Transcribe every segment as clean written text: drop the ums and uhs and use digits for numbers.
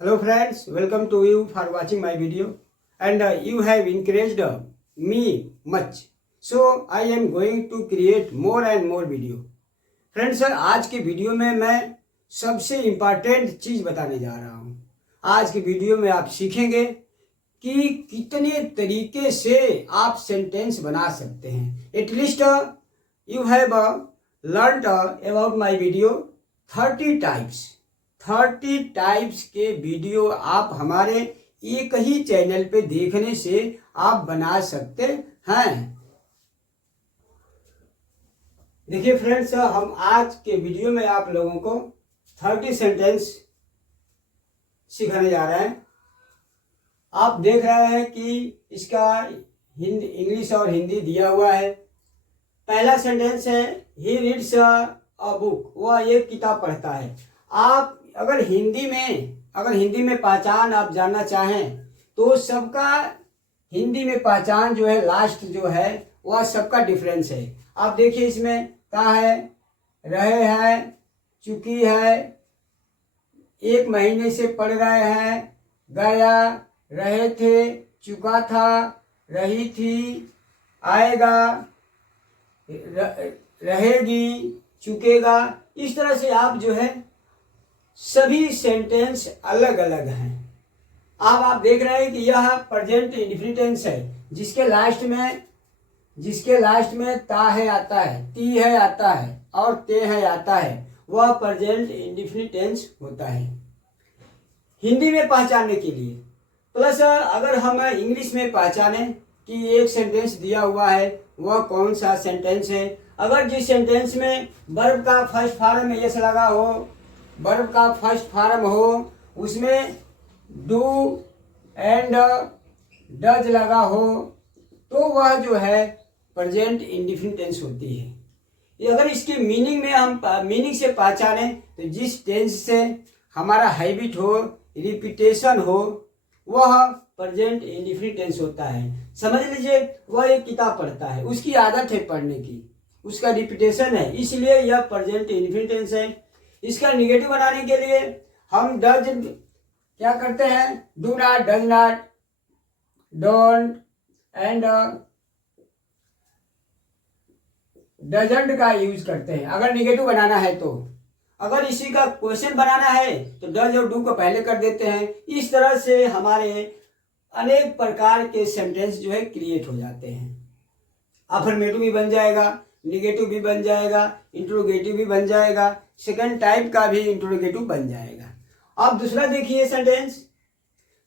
Hello friends, welcome to you for watching my video and you have encouraged me much. So I am going to create more and more video. Friends आज के video में मैं सबसे important चीज़ बताने जा रहा हूँ। आज के वीडियो में आप सीखेंगे कि कितने तरीके से आप सेंटेंस बना सकते हैं। At least you have learned about my video 30 types के वीडियो आप हमारे एक ही चैनल पे देखने से आप बना सकते हैं। देखिए फ्रेंड्स, हम आज के वीडियो में आप लोगों को 30 सेंटेंस सिखाने जा रहे हैं। आप देख रहे हैं कि इसका हिंदी, इंग्लिश और हिंदी दिया हुआ है। पहला सेंटेंस है ही रीड्स अ बुक, वह एक किताब पढ़ता है। आप अगर हिंदी में पहचान आप जानना चाहें तो सबका हिंदी में पहचान जो है लास्ट जो है वह सबका डिफरेंस है। आप देखिए इसमें क्या है, रहे हैं, चुकी है, 1 महीने से पढ़ रहे हैं, गया, रहे थे, चुका था, रही थी, आएगा, रहेगी, चुकेगा। इस तरह से आप जो है सभी सेंटेंस अलग अलग हैं। अब आप देख रहे हैं कि यह प्रेजेंट इंडेफिनिट टेंस है, जिसके लास्ट में ता है आता है, ती है आता है और ते है आता है, वह प्रेजेंट इंडेफिनिट टेंस होता है हिंदी में पहचानने के लिए। प्लस अगर हम इंग्लिश में पहचाने कि एक सेंटेंस दिया हुआ है वह कौन सा सेंटेंस है, अगर जिस सेंटेंस में वर्ब का फर्स्ट फॉर्म में यस लगा हो, वर्ब का फर्स्ट फॉर्म हो, उसमें डू एंड डज लगा हो, तो वह जो है प्रेजेंट इंडेफिनिट टेंस होती है। अगर इसके मीनिंग में हम मीनिंग से पहचाने तो जिस टेंस से हमारा हैबिट हो, रिपीटेशन हो, वह प्रेजेंट इंडेफिनिट टेंस होता है। समझ लीजिए वह एक किताब पढ़ता है, उसकी आदत है पढ़ने की, उसका रिपीटेशन है, इसलिए यह प्रेजेंट इंडेफिनिट टेंस है। इसका निगेटिव बनाने के लिए हम डज क्या करते हैं, do not, does not, don't and doesn't का यूज करते हैं अगर निगेटिव बनाना है तो। अगर इसी का क्वेश्चन बनाना है तो डज और डू को पहले कर देते हैं। इस तरह से हमारे अनेक प्रकार के सेंटेंस जो है क्रिएट हो जाते हैं। अफर्मेटिव भी बन जाएगा, निगेटिव भी बन जाएगा, इंट्रोगेटिव भी बन जाएगा, सेकंड टाइप का भी इंट्रोगेटिव बन जाएगा। अब दूसरा देखिए सेंटेंस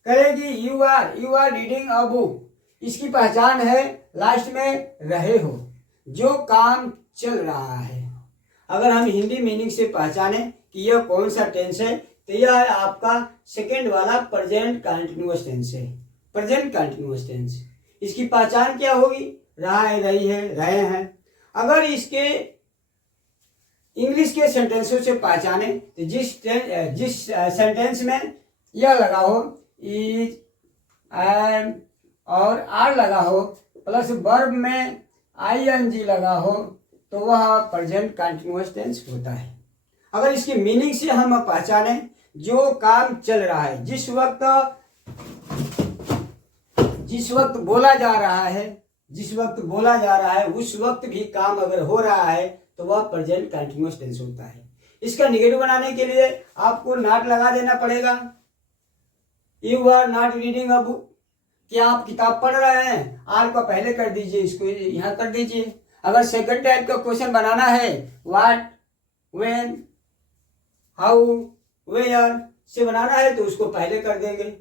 करेगी you are reading a book. इसकी पहचान है लास्ट में रहे हो, जो काम चल रहा है। अगर हम हिंदी मीनिंग से पहचाने कि यह कौन सा टेंस है तो यह है आपका सेकेंड वाला प्रेजेंट कंटिन्यूअस टेंस है, प्रेजेंट कंटिन्यूअस टेंस। इसकी पहचान क्या होगी, रहा है, रही है, रहे हैं। अगर इसके इंग्लिश के सेंटेंसों से पहचाने तो जिस सेंटेंस में यह लगा हो, इज, एम और आर लगा हो, प्लस वर्ब में आईएनजी लगा हो, तो वह प्रेजेंट कंटिन्यूअस टेंस होता है। अगर इसकी मीनिंग से हम पहचाने जो काम चल रहा है, जिस वक्त बोला जा रहा है उस वक्त भी काम अगर हो रहा है तो वह प्रेजेंट कंटिन्यूअस टेंस होता है। इसका निगेटिव बनाने के लिए आपको नॉट लगा देना पड़ेगा। You are not reading a book, क्या आप किताब पढ़ रहे हैं, आर को पहले कर दीजिए, इसको यहाँ कर दीजिए। अगर सेकंड टाइप का क्वेश्चन बनाना है, व्हाट, व्हेन, हाउ, वेयर से बनाना है तो उसको पहले कर देंगे।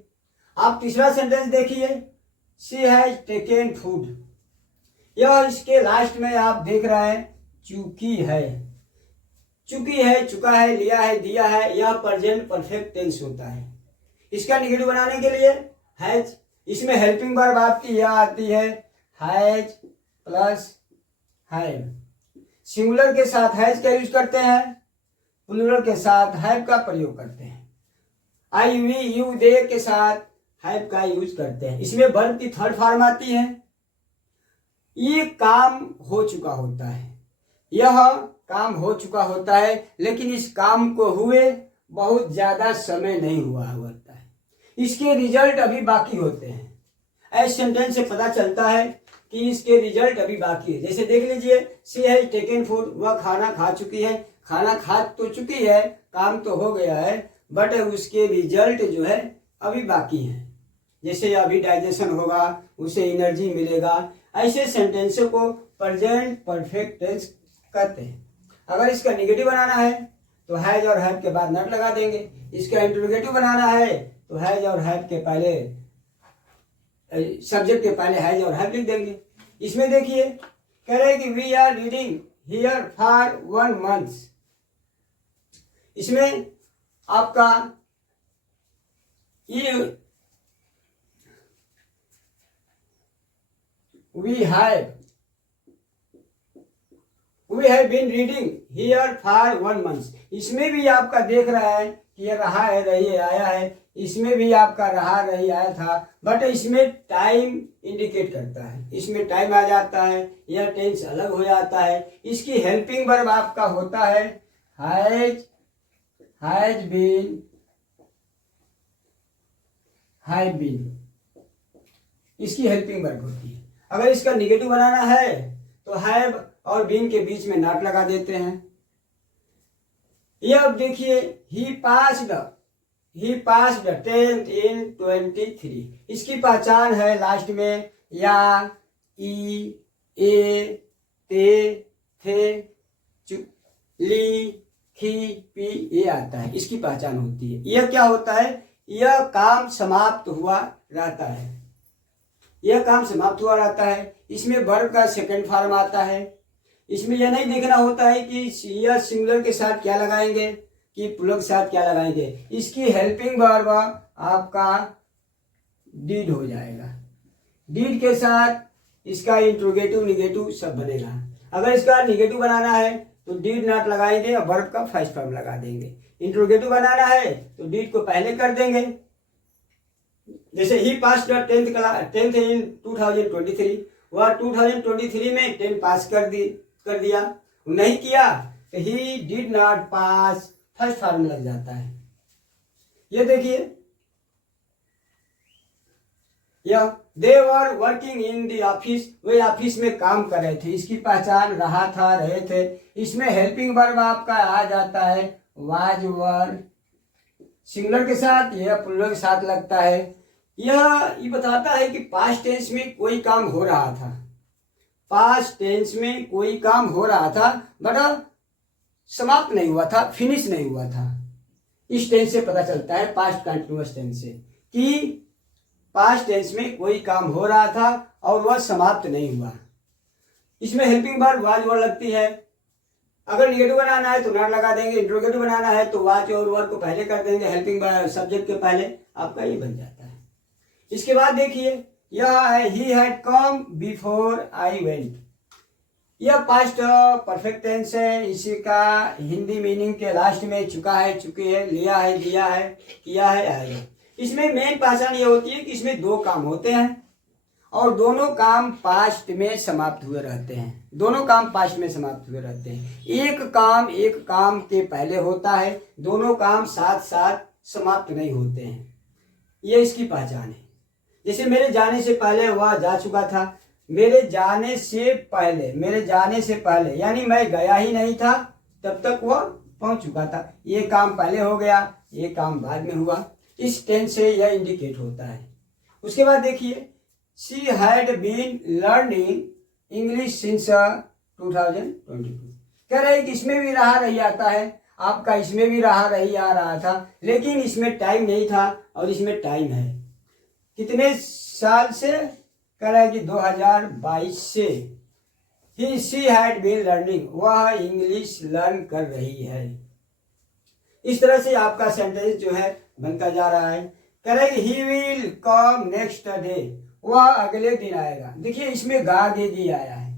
आप तीसरा सेंटेंस देखिए, शी हैज टेकन फूड। यह इसके लास्ट में आप देख रहे हैं चुकी है, चुका है, लिया है, दिया है, यह प्रेजेंट परफेक्ट टेंस होता है। इसका निगेटिव बनाने के लिए हैज, इसमें हेल्पिंग वर्ब आपकी यह आती है, हैज प्लस हैव। सिंगुलर के साथ हैज का यूज करते हैं, प्लूरल के साथ हैव का प्रयोग करते हैं। आई, वी, यू, दे के साथ हैव का यूज करते हैं। इसमें वर्ब की थर्ड फॉर्म आती है। ये काम हो चुका होता है, यह काम हो चुका होता है, लेकिन इस काम को हुए बहुत ज्यादा समय नहीं हुआ होता है। इसके रिजल्ट अभी बाकी होते हैं। ऐसे सेंटेंस से पता चलता है कि इसके रिजल्ट अभी बाकी है। जैसे देख लीजिए, शी हैज टेकन फूड, वह खाना खा चुकी है। खाना खा तो चुकी है, काम तो हो गया है, बट उसके रिजल्ट जो है अभी बाकी है। जैसे अभी डाइजेशन होगा, उसे एनर्जी मिलेगा। ऐसे सेंटेंसों को प्रेजेंट परफेक्ट टेंस कहते हैं। अगर इसका निगेटिव बनाना है तो हैज और हैव के बाद नॉट लगा देंगे। इसका इंटरोगेटिव बनाना है तो हैज और हैव के पहले, सब्जेक्ट के पहले हैज और हैव लिख देंगे। इसमें देखिए कह रहे हैं कि we are reading here for 1 month. इसमें आपका ये we have been reading here for 1 month. इसमें भी आपका देख रहा है कि ये रहा है, रही है, आया है। इसमें भी आपका रहा, रही, आया था, बट इसमें टाइम इंडिकेट करता है। इसमें टाइम आ जाता है, यह टेंस अलग हो जाता है। इसकी हेल्पिंग वर्ब आपका होता है हैज बीन, हैव बीन। इसकी हेल्पिंग वर्ब होती है। अगर इसका निगेटिव बनाना है तो हैव और बीन के बीच में नॉट लगा देते हैं। ये अब देखिए, ही पास्ड 10th in 23। इसकी पहचान है लास्ट में या, ई, ए, ते, थे, ली, खी, पी, ये आता है। इसकी पहचान होती है। यह क्या होता है? यह काम समाप्त हुआ रहता है। यह काम समाप्त हुआ रहता है। इसमें वर्ब का सेकंड फॉर्म आता है। इसमें यह नहीं देखना होता है कि यह सिंगुलर के साथ क्या लगाएंगे कि प्लूरल के साथ क्या लगाएंगे। इसकी हेल्पिंग वर्ब आपका डीड हो जाएगा। डीड के साथ इसका इंट्रोगेटिव, निगेटिव सब बनेगा। अगर इसका निगेटिव बनाना है तो डीड नॉट लगाएंगे और वर्ब का फर्स्ट फॉर्म लगा देंगे। इंट्रोगेटिव बनाना है तो डीड को पहले कर देंगे। जैसे ही पास 10th in 2023, वह 2023 में 10 पास कर दिया। नहीं किया तो he did not pass, first form लग जाता है। ये देखिए, यह they were working in the office, वे ऑफिस में काम कर रहे थे। इसकी पहचान रहा था, रहे थे। इसमें हेल्पिंग वर्ब आपका आ जाता है वाज, वर, सिंगुलर के साथ, यह प्लूरल के साथ लगता है। यह ये बताता है कि पास्ट टेंस में कोई काम हो रहा था। पास्ट टेंस में कोई काम हो रहा था बट समाप्त नहीं हुआ था, फिनिश नहीं हुआ था। इस टेंस से पता चलता है, पास्ट कंटिन्यूअस टेंस से, कि पास्ट टेंस में कोई काम हो रहा था और वह समाप्त नहीं हुआ। इसमें हेल्पिंग वर्ब वाज वर लगती है। अगर निगेटिव बनाना है तो नॉट लगा देंगे। इंट्रोगेटिव बनाना है तो वाज और वर को पहले कर देंगे, हेल्पिंग सब्जेक्ट के पहले। आपका ये बन जाता है। इसके बाद देखिए, यह है he had come before I went. यह पास्ट परफेक्ट टेंस है। इसी का हिंदी मीनिंग के लास्ट में चुका है, चुके है, लिया है, दिया है, किया है, आएगा। इसमें मेन पहचान यह होती है कि इसमें 2 काम होते हैं और दोनों काम पास्ट में समाप्त हुए रहते हैं। दोनों काम पास्ट में समाप्त हुए रहते हैं। एक काम के पहले होता है। दोनों काम साथ साथ समाप्त नहीं होते हैं। ये इसकी पहचान है। जैसे मेरे जाने से पहले वह जा चुका था। मेरे जाने से पहले यानी मैं गया ही नहीं था तब तक वह पहुंच चुका था। ये काम पहले हो गया, ये काम बाद में हुआ। इस टेंस से यह इंडिकेट होता है। उसके बाद देखिए, she had been learning English since 2022। कह रहे हैं कि इसमें भी रहा रही आता है। आपका इसमें भी रहा रही आ रहा था, लेकिन इसमें टाइम नहीं था और इसमें टाइम है। कितने साल से? कह रहा है कि 2022 से। ही शी हैड बीन लर्निंग, वह इंग्लिश लर्न कर रही है। इस तरह से आपका सेंटेंस जो है बनता जा रहा है। कह रहे हैं he will come next day, वह अगले दिन आएगा। देखिए, इसमें गा देगी आया है।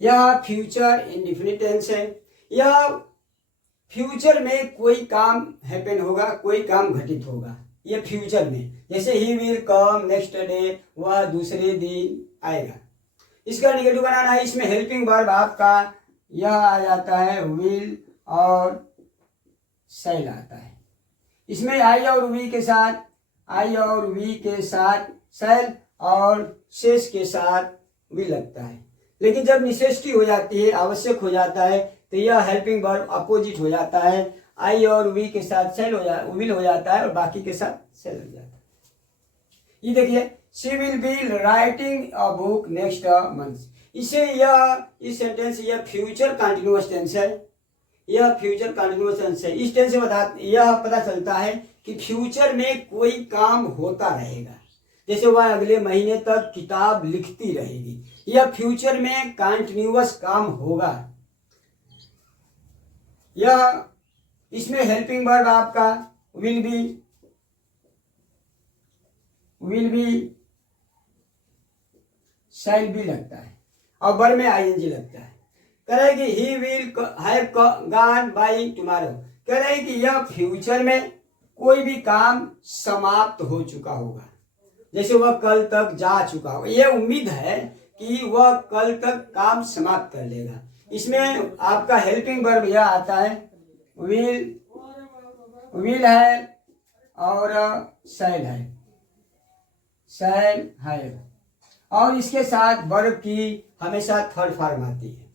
यह फ्यूचर इंडेफिनिट टेंस है। यह फ्यूचर में कोई काम हैपन होगा, कोई काम घटित होगा। ये फ्यूचर में, जैसे he will come next day, वह दूसरे दिन आएगा। इसका निगेटिव बनाना है। इसमें हेल्पिंग वर्ब आपका यह आ जाता है विल और शैल आता है। इसमें आई और वी के साथ आई और वी के साथ शैल और शेष के साथ भी लगता है। लेकिन जब नेसेसिटी हो जाती है, आवश्यक हो जाता है, तो यह हेल्पिंग वर्ब अपोजिट हो जाता है। आई और वी के साथ विल हो जाता है और बाकी के साथ शैल हो जाता है। ये देखिए, she will be writing a book next month. इसे इस सेंटेंस यह फ्यूचर कंटिन्यूअस टेंस है। यह फ्यूचर कंटिन्यूअस टेंस है। इस टेंस से यह पता चलता है कि फ्यूचर में कोई काम होता रहेगा। जैसे वह अगले महीने तक किताब लिखती रहेगी, यह फ्यूचर में कंटिन्यूअस काम होगा। यह इसमें हेल्पिंग वर्ब आपका विल बी शैल बी लगता है और वर्ब में आईएनजी लगता है। कह रहे कि he will have gone by tomorrow. कह रहे कि यह फ्यूचर में कोई भी काम समाप्त हो चुका होगा, जैसे वह कल तक जा चुका होगा। यह उम्मीद है कि वह कल तक काम समाप्त कर लेगा। इसमें आपका हेल्पिंग वर्ब यह आता है विल है और शैल है और इसके साथ वर्ब की हमेशा थर्ड फॉर्म आती है।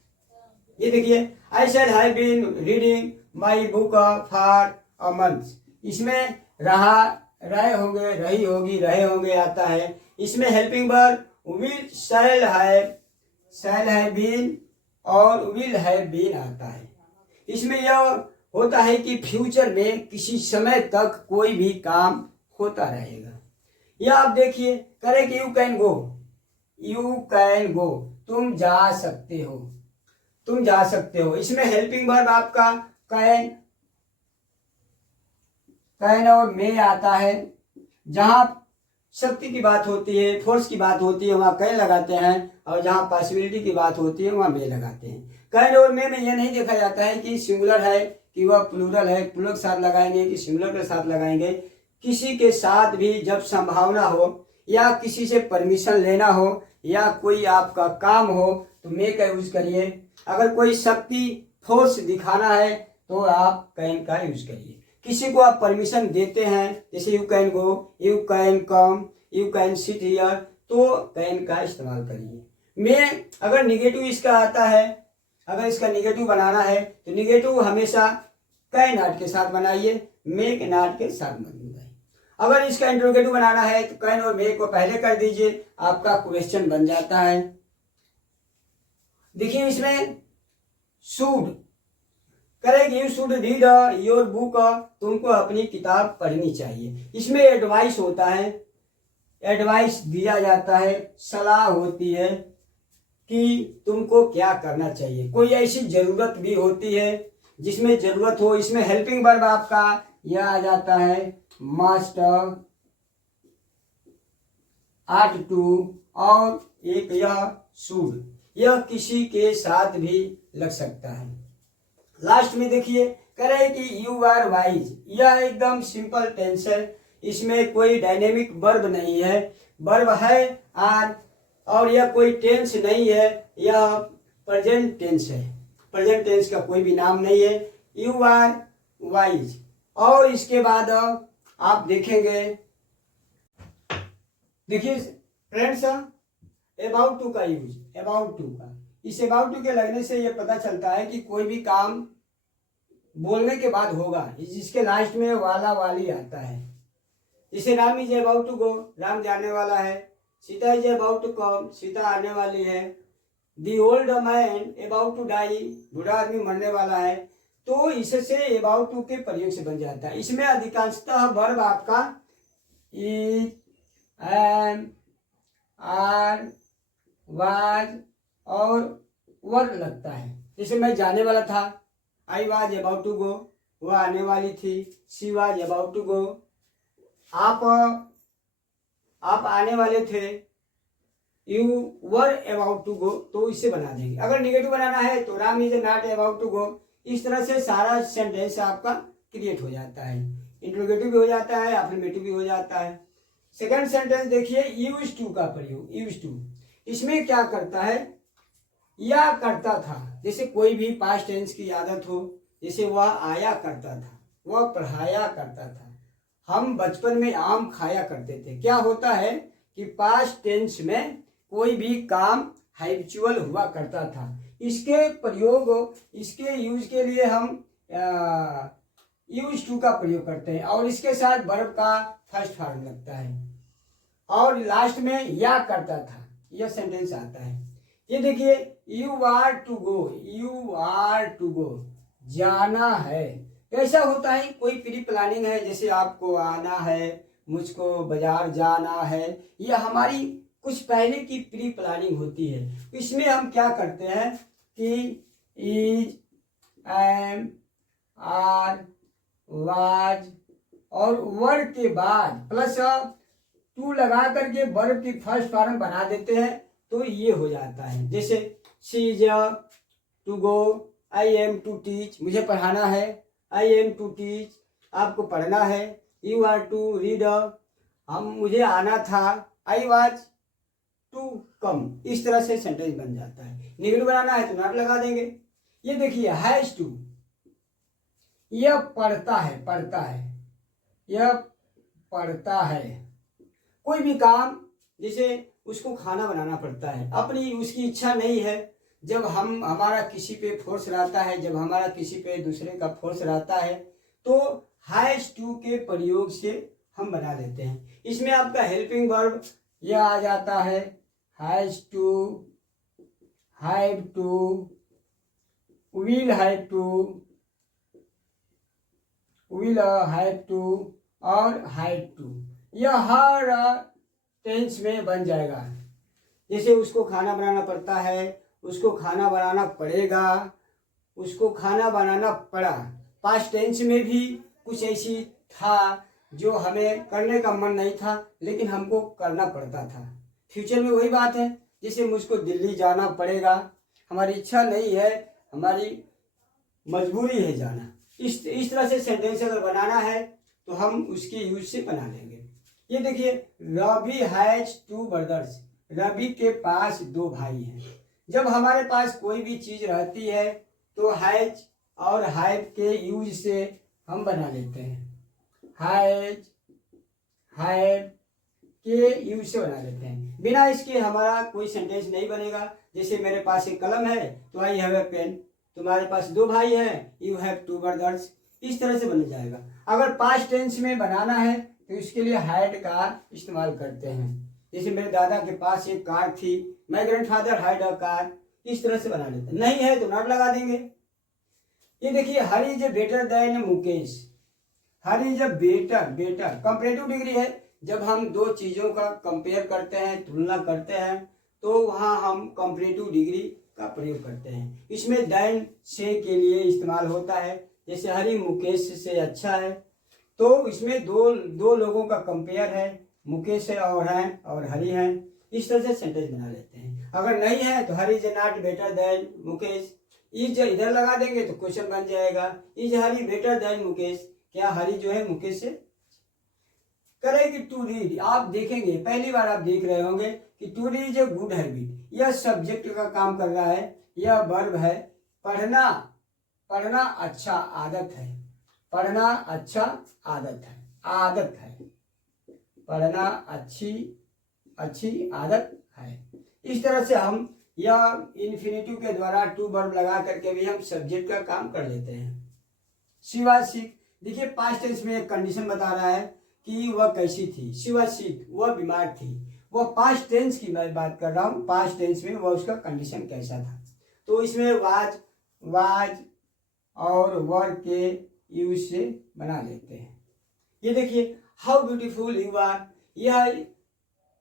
ये देखिए, I shall have been reading my book for a month. इसमें रहे होंगे, रही होगी, रहे होंगे आता है। इसमें helping verb will shall have been और विल हैव बीन आता है। इसमें यह होता है कि फ्यूचर में किसी समय तक कोई भी काम होता रहेगा। यह आप देखिए, करे कि यू कैन गो, तुम जा सकते हो। इसमें हेल्पिंग वर्ब आपका कैन और मे आता है। जहां शक्ति की बात होती है, फोर्स की बात होती है, वहां कैन लगाते हैं और जहां पॉसिबिलिटी की बात होती है वहां मे लगाते हैं। कैन और मे में यह नहीं देखा जाता है कि सिंगुलर है कि वह प्लूरल है, प्लूरल के साथ लगाएंगे कि सिंगुलर के साथ लगाएंगे। किसी के साथ भी जब संभावना हो या किसी से परमिशन लेना हो या कोई आपका काम हो तो मे का यूज करिए। अगर कोई शक्ति फोर्स दिखाना है तो आप कैन का यूज करिए। किसी को आप परमिशन देते हैं, जैसे you can go, you can come, you can sit here, तो कैन का इस्तेमाल करिए। मे अगर निगेटिव इसका आता है, अगर इसका निगेटिव बनाना है तो निगेटिव हमेशा कैन नॉट के साथ बनाइए, मे के नॉट के साथ मत बनाइए। अगर इसका इंट्रोगेटिव बनाना है तो कैन और मे को पहले कर दीजिए, आपका क्वेश्चन बन जाता है। देखिए, इसमें शुड करेगी, you should read your book, तुमको अपनी किताब पढ़नी चाहिए। इसमें एडवाइस होता है, एडवाइस दिया जाता है, सलाह होती है कि तुमको क्या करना चाहिए। कोई ऐसी जरूरत भी होती है जिसमें जरूरत हो। इसमें हेल्पिंग वर्ब आपका यह आ जाता है मस्ट, आट टू और एक यह शुड। यह किसी के साथ भी लग सकता है। लास्ट में देखिए, कह रहे हैं कि यू आर वाइज। यह एकदम सिंपल टेंस है, इसमें कोई डायनेमिक वर्ब नहीं है। वर्ब है आर और यह कोई टेंस नहीं है, यह प्रेजेंट टेंस है। प्रेजेंट टेंस का कोई भी नाम नहीं है। यू आर वाइज और इसके बाद आप देखेंगे, देखिए फ्रेंड्स, अबाउट टू का यूज, अबाउट टू का, इस अबाउट टू के लगने से यह पता चलता है कि कोई भी काम बोलने के बाद होगा, जिसके लास्ट में वाला वाली आता है। जैसे Ram is about to go, Ram जाने वाला है। Sita is about to come, Sita आने वाली है। The old man about to die, बूढ़ा आदमी मरने वाला है। तो इससे अबाउट टू के प्रयोग से बन जाता है। इसमें अधिकांशतः वर्ब आपका इज, एम, आर, वाज और वर लगता है। जैसे मैं जाने वाला था, I was about to go, वह आने वाली थी। She was about to go, आप आने वाले थे। You were about to go, तो इससे बना देंगे। अगर निगेटिव बनाना है तो Ram is not about to go. इस तरह से सारा सेंटेंस आपका क्रिएट हो जाता है। इंट्रोगेटिव भी हो जाता है, अफर्मेटिव भी हो जाता है। सेकंड सेंटेंस देखिए, यूज टू का प्रयोग। यूज टू इसमें क्या करता है, या करता था। जैसे कोई भी पास्ट टेंस की आदत हो, जैसे वह आया करता था, वह पढ़ाया करता था, हम बचपन में आम खाया करते थे। क्या होता है कि पास्ट टेंस में कोई भी काम हैबिचुअल हुआ करता था। इसके प्रयोग, इसके यूज के लिए हम यूज टू का प्रयोग करते हैं और इसके साथ वर्ब का फर्स्ट फॉर्म लगता है और लास्ट में या करता था, यह सेंटेंस आता है। ये देखिए, you are to go, you are to go, जाना है। ऐसा होता है कोई प्री प्लानिंग है, जैसे आपको आना है, मुझको बाजार जाना है, यह हमारी कुछ पहले की प्री प्लानिंग होती है। इसमें हम क्या करते हैं कि इज, एम, आर, वाज और वर्ब के बाद प्लस टू लगा करके वर्ब की फर्स्ट फॉर्म बना देते हैं, तो ये हो जाता है। जैसे she is to go, I am to teach, मुझे पढ़ाना है, आई एम टू टीच, आपको पढ़ना है, यू आर टू रीड, मुझे आना था, आई वाज टू कम। इस तरह से सेंटेंस बन जाता है। निगेटिव बनाना है तो नॉट लगा देंगे। ये देखिए, हैज टू, यह पढ़ता है, पढ़ता है, यह पढ़ता है। कोई भी काम, जैसे उसको खाना बनाना पड़ता है, अपनी उसकी इच्छा नहीं है, जब हमारा किसी पे फोर्स रहता है, जब हमारा किसी पे दूसरे का फोर्स रहता है, तो हैज टू के प्रयोग से हम बना लेते हैं। इसमें आपका हेल्पिंग वर्ब यह आ जाता है, has to, have to, will have to, will have to और हैव टू। यह हर टेंस में बन जाएगा। जैसे उसको खाना बनाना पड़ता है, उसको खाना बनाना पड़ेगा, उसको खाना बनाना पड़ा। पास्ट टेंस में भी कुछ ऐसी था जो हमें करने का मन नहीं था लेकिन हमको करना पड़ता था। फ्यूचर में वही बात है, जैसे मुझको दिल्ली जाना पड़ेगा, हमारी इच्छा नहीं है, हमारी मजबूरी है जाना। इस तरह से सेंटेंस अगर बनाना है तो हम उसके यूज से बना लेंगे। ये देखिए, Ravi has two brothers, Ravi के पास दो भाई हैं। जब हमारे पास कोई भी चीज रहती है तो हैज और हैव के यूज से हम बना लेते हैं। हैज, हैव के यूज से बना लेते हैं। बिना इसके हमारा कोई सेंटेंस नहीं बनेगा। जैसे मेरे पास एक कलम है तो आई हैव ए पेन, तुम्हारे पास दो भाई हैं, यू हैव टू ब्रदर्स। इस तरह से बन जाएगा। अगर पास्ट टेंस में बनाना है तो इसके लिए हैड का इस्तेमाल करते हैं। जैसे मेरे दादा के पास एक कार थी, my grandfather had a car. इस तरह से बना लेते हैं। नहीं है तो नॉट लगा देंगे। ये देखिए, Hari is better than Mukesh, Hari is better, better comparative degree है। जब हम दो चीजों का कंपेयर करते हैं, तुलना करते हैं, तो वहां हम कंपैरेटिव डिग्री का प्रयोग करते हैं। इसमें देन से के लिए इस्तेमाल होता है। जैसे हरी मुकेश से अच्छा है, तो इसमें दो लोगों का कंपेयर है, मुकेश है और हरी है। इस तरह से सेंटेंस बना लेते हैं। अगर नहीं है तो Hari is not better than Mukesh, is इधर लगा देंगे तो क्वेश्चन बन जाएगा, is Hari better than Mukesh, क्या हरी जो है मुकेश से करेगी। टू रीड, आप देखेंगे पहली बार आप देख रहे होंगे कि to read is a good habit. यह सब्जेक्ट का काम कर रहा है, यह वर्ब है। पढ़ना, पढ़ना अच्छा आदत है, पढ़ना अच्छा आदत है, आदत है, पढ़ना अच्छी आदत है। इस तरह से हम या इन्फिनेटिव के द्वारा टू वर्ब लगा करके भी हम सब्जेक्ट का काम कर लेते हैं। शी वाज सिक, देखिए पास्ट टेंस में एक कंडीशन बता रहा है कि वह कैसी थी। शी वाज सिक, वह बीमार थी। वह पास्ट टेंस की मैं बात कर रहा हूँ, पास्ट टेंस में वह उसका कंडीशन कैसा था। तो इसमें वाज और वर्ब के यूज से बना लेते हैं। ये देखिए, हाउ ब्यूटीफुल यू आर, यह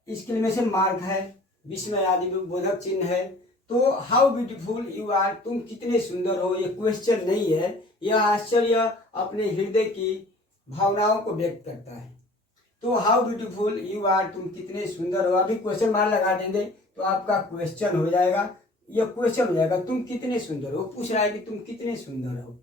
एक्सक्लेमेशन मार्क है, विस्मय आदि बोधक चिन्ह है। तो हाउ ब्यूटीफुल यू आर, तुम कितने सुंदर हो, ये क्वेश्चन नहीं है, यह आश्चर्य अपने हृदय की भावनाओं को व्यक्त करता है। तो हाउ ब्यूटीफुल यू आर, तुम कितने सुंदर हो। अभी क्वेश्चन मार्क लगा देंगे तो आपका क्वेश्चन हो जाएगा, यह क्वेश्चन हो जाएगा, तुम कितने सुंदर हो। पूछ रहा है कि तुम कितने सुंदर हो,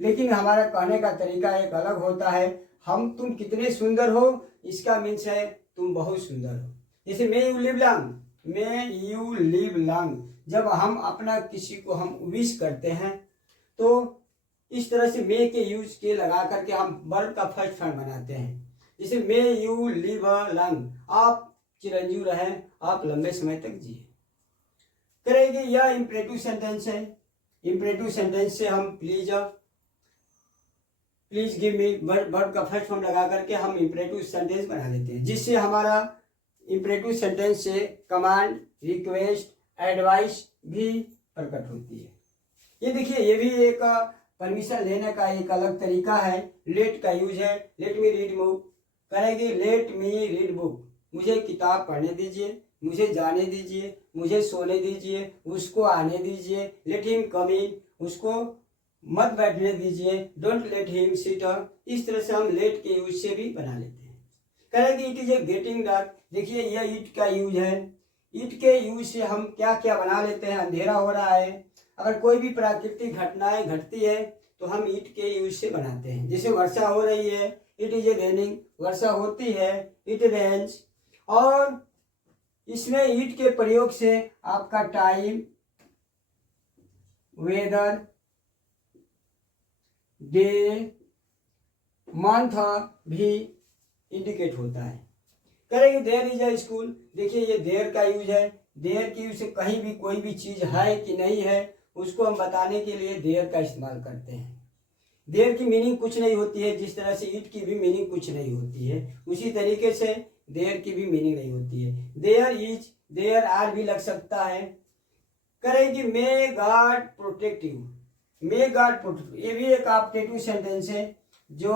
लेकिन हमारा कहने का तरीका एक अलग होता है। हम तुम कितने सुंदर हो, इसका मीन्स है तुम बहुत सुंदर हो। जैसे may you live long, may you live long, जब हम अपना किसी को हम विश करते हैं तो इस तरह से मे के यूज के लगा करके हम वर्ब का फर्स्ट फॉर्म बनाते हैं। जैसे मे यू लिव लॉन्ग, आप चिरंजीव रहें, आप लंबे समय तक जिए। करेंगे यह इंपरेटिव सेंटेंस है। इंपरेटिव सेंटेंस से हम प्लीज गिव मी वर्ब का फर्स्ट फॉर्म लगा करके हम इंपरेटिव सेंटेंस बना लेते हैं, जिससे हमारा इंपरेटिव सेंटेंस से कमांड, रिक्वेस्ट, एडवाइस भी प्रकट होती है। ये देखिए, ये भी एक परमिशन लेने का एक अलग तरीका है। लेट का यूज है, लेट मी रीड बुक। करेंगे लेट मी रीड बुक, मुझे किताब पढ़ने दीजिए, मुझे जाने दीजिए, मुझे सोने दीजिए, उसको आने दीजिए। लेट हिम कम इन, उसको मत बैठने दीजिए। Don't let him sit. इस तरह से हम लेट के यूज से भी बना लेते हैं। करेंगे it is a getting dark, देखिए यह इट का यूज है। इट के यूज से हम क्या क्या बना लेते हैं, अंधेरा हो रहा है, अगर कोई भी प्राकृतिक घटनाएं घटती है तो हम इट के यूज से बनाते हैं। जैसे वर्षा हो रही है, इट इज ए रेनिंग, वर्षा होती है, इट रेन्स। और इसमें इट के प्रयोग से आपका टाइम, वेदर, डे, मंथ भी इंडिकेट होता है। करेंगे देयर इज अ स्कूल, देखिए ये देयर का यूज है। देयर की यूज से कहीं भी कोई भी चीज है कि नहीं है उसको हम बताने के लिए देयर का इस्तेमाल करते हैं। देयर की मीनिंग कुछ नहीं होती है, जिस तरह से इट की भी मीनिंग कुछ नहीं होती है, उसी तरीके से देयर की भी मीनिंग नहीं होती है। देयर इज, देयर आर भी लग सकता है। करेंगे may God protect you, may God protect, ये भी एक ऑप्टेटिव सेंटेंस है जो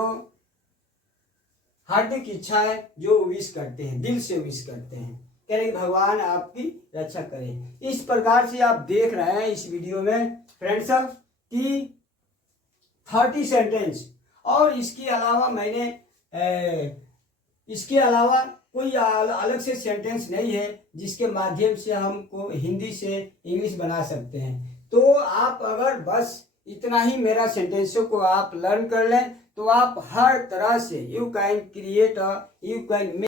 हार्दिक इच्छा है, जो विश करते हैं, दिल से विश करते हैं। करेंगे भगवान आपकी रक्षा करें। इस प्रकार से आप देख रहे हैं इस वीडियो में फ्रेंड्स कि 30 सेंटेंस, और इसके अलावा मैंने इसके अलावा कोई अलग से सेंटेंस नहीं है जिसके माध्यम से हमको हिंदी से इंग्लिश बना सकते हैं। तो आप अगर बस इतना ही मेरा सेंटेंसों को आप लर्न कर लें तो आप हर तरह से you can create, you can